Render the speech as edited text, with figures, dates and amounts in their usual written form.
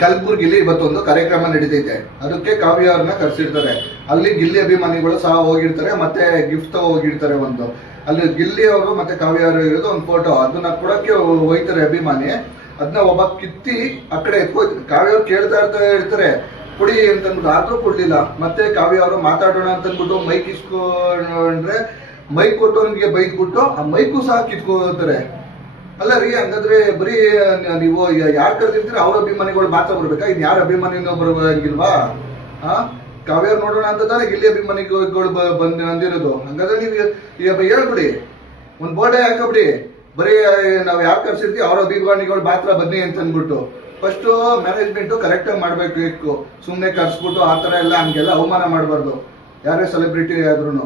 ಕಲಬುರ್ಗಿಲಿ ಇವತ್ತೊಂದು ಕಾರ್ಯಕ್ರಮ ನಡೀತೈತೆ. ಅದಕ್ಕೆ ಕಾವ್ಯ ಅವ್ರನ್ನ ಕರೆಸಿರ್ತಾರೆ. ಅಲ್ಲಿ ಗಿಲ್ಲಿ ಅಭಿಮಾನಿಗಳು ಸಹ ಹೋಗಿರ್ತಾರೆ, ಮತ್ತೆ ಗಿಫ್ಟ್ ಹೋಗಿರ್ತಾರೆ. ಅಲ್ಲಿ ಗಿಲ್ಲಿ ಅವರು ಮತ್ತೆ ಕಾವ್ಯ ಅವರು ಇರೋದು ಒಂದು ಫೋಟೋ, ಅದನ್ನ ಕೊಡಕ್ಕೆ ಹೋಯ್ತಾರೆ ಅಭಿಮಾನಿ. ಅದನ್ನ ಒಬ್ಬ ಕಿತ್ತಿ ಆ ಕಡೆ ಎತ್ಕೋಯ್ತಾರೆ. ಕಾವ್ಯ ಅವ್ರು ಕೇಳ್ತಾ ಇರ್ತಾರೆ ಕೊಡಿ ಅಂತಂದ್ಬಿಟ್ಟು, ಆದ್ರೂ ಕೊಡ್ಲಿಲ್ಲ. ಮತ್ತೆ ಕಾವ್ಯ ಅವರು ಮಾತಾಡೋಣ ಅಂತಂದ್ಬಿಟ್ಟು ಮೈಕ್ ಇಸ್ಕೊಂಡ್ರೆ ಮೈಕ್ ಕೊಟ್ಟವನಿಗೆ ಬೈದ್ಬಿಟ್ಟು ಆ ಮೈಕು ಸಹ ಕಿತ್ಕೋತಾರೆ. ಅಲ್ಲ ರೀ, ಹಂಗಾದ್ರೆ ಬರೀ ನೀವು ಯಾರು ಕರೆದಿರ್ತೀರ ಅವ್ರ ಅಭಿಮಾನಿಗಳು ಮಾತ್ರ ಬರ್ಬೇಕಾ? ಇನ್ ಯಾರ ಅಭಿಮಾನಿನೂ ಬರಂಗಿಲ್ವಾ? ಕಾವ್ಯ ನೋಡೋಣ ಅಂತ ತಾನೇ ಗಿಲ್ಲಿ ಅಭಿಮಾನಿಗಳು ಬಂದಿರೋದು. ಹಂಗಾದ್ರೆ ನೀವು ಹೇಳ್ಬಿಡಿ, ಒಂದ್ ಬೋರ್ಡೇ ಹಾಕಬಿಡಿ, ಬರೀ ನಾವ್ ಯಾರು ಕರ್ಸಿರ್ತೀವಿ ಅವ್ರ ಅಭಿಮಾನಿಗಳು ಮಾತ್ರ ಬನ್ನಿ ಅಂತ ಅಂದ್ಬಿಟ್ಟು. ಫಸ್ಟ್ ಮ್ಯಾನೇಜ್ಮೆಂಟ್ ಕರೆಕ್ಟ್ ಆಗಿ ಮಾಡ್ಬೇಕು. ಸುಮ್ನೆ ಕರ್ಸ್ಬಿಟ್ಟು ಆತರ ಎಲ್ಲ ಹಂಗೆಲ್ಲ ಅವಮಾನ ಮಾಡಬಾರ್ದು, ಯಾರೇ ಸೆಲೆಬ್ರಿಟಿ ಆದ್ರೂ.